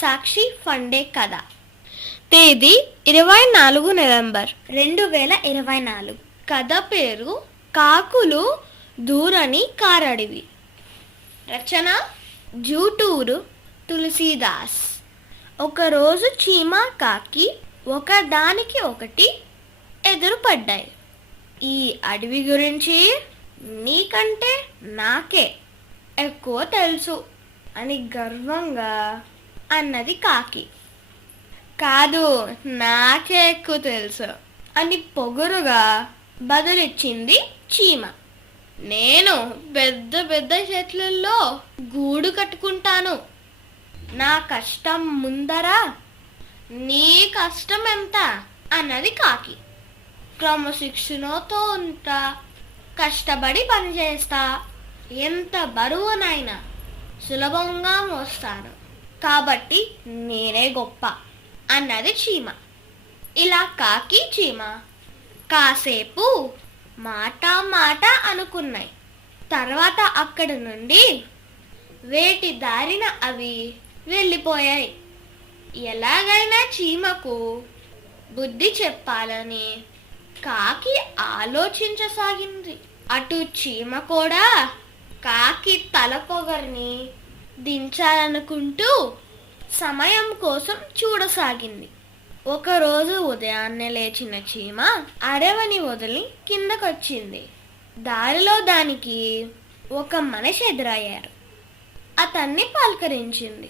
సాక్షి funday కథ. తేదీ 24 November 2024. కథ పేరు కాకులు దూరని కారడివి. రచన జూటూరు తులసీదాస్. ఒకరోజు చీమ కాకి ఒకదానికి ఒకటి ఎదురుపడ్డాయి. ఈ అడవి గురించి నీకంటే నాకే ఎక్కువ తెలుసు అని గర్వంగా అన్నది కాకి. కాదు, నాకే ఎక్కువ తెలుసు అని పొగరుగా బదులిచ్చింది చీమ. నేను పెద్ద పెద్ద చెట్లలో గూడు కట్టుకుంటాను. నా కష్టం ముందర నీ కష్టం ఎంత అన్నది కాకి. క్రమశిక్షణతో ఉంటా, కష్టపడి పనిచేస్తా, ఎంత బరువునైనా సులభంగా మోస్తాను, కాబట్టి నేనే గొప్ప అన్నది చీమ. ఇలా కాకి చీమ కాసేపు మాట అనుకున్నాయి. తర్వాత అక్కడి నుండి వేటి దారిన అవి వెళ్ళిపోయాయి. ఎలాగైనా చీమకు బుద్ధి చెప్పాలని కాకి ఆలోచించసాగింది. అటు చీమ కూడా కాకి తల పొగర్ని దించాలనుకుంటూ సమయం కోసం చూడసాగింది. ఒకరోజు ఉదయాన్నే లేచిన చీమ అడవిని వదిలి కిందకొచ్చింది. దారిలో దానికి ఒక మనిషి ఎదురయ్యారు. అతన్ని పలకరించింది.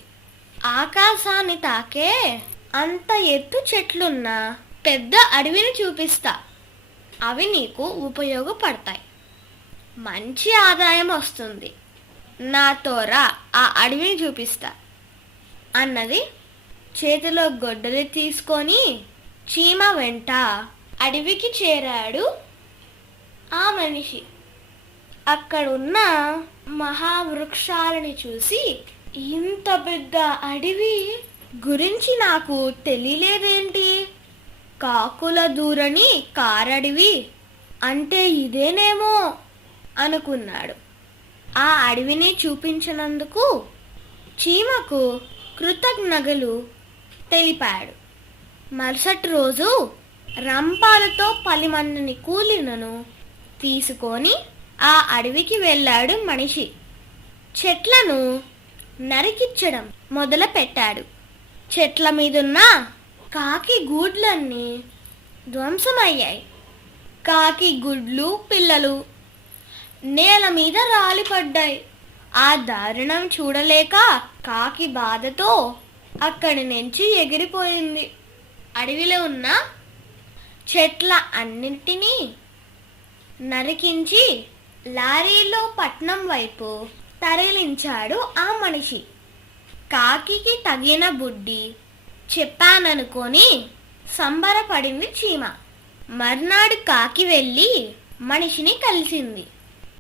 ఆకాశాన్ని తాకే అంత ఎత్తు చెట్లున్న పెద్ద అడవిని చూపిస్తా, అవి నీకు ఉపయోగపడతాయి, మంచి ఆదాయం వస్తుంది, నాతో రా, ఆ అడవిని చూపిస్తా అన్నది. చేతిలో గొడ్డలి తీసుకొని చీమ వెంట అడవికి చేరాడు ఆ మనిషి. అక్కడున్న మహావృక్షాలని చూసి, ఇంత పెద్ద అడవి గురించి నాకు తెలియలేదేంటి, కాకుల దూరని కారడివి అంటే ఇదేనేమో అనుకున్నాడు. ఆ అడవిని చూపించినందుకు చీమకు కృతజ్ఞతలు తెలిపాడు. మరుసటి రోజు రంపాలతో 10 మందిని కూలీలను తీసుకొని ఆ అడవికి వెళ్ళాడు మనిషి. చెట్లను నరికించడం మొదలు పెట్టాడు. చెట్ల మీదున్న కాకి గూడ్లన్నీ ధ్వంసమయ్యాయి. కాకి గుడ్లు పిల్లలు నేల మీద రాలిపడ్డాయి. ఆ దారుణం చూడలేక కాకి బాధతో అక్కడి నుంచి ఎగిరిపోయింది. అడవిలో ఉన్న చెట్ల అన్నింటినీ నరికించి లారీలో పట్నం వైపు తరలించాడు ఆ మనిషి. కాకికి తగిన బుద్ధి చెప్పాననుకొని సంబరపడింది చీమ. మర్నాడు కాకి వెళ్ళి మనిషిని కలిసింది.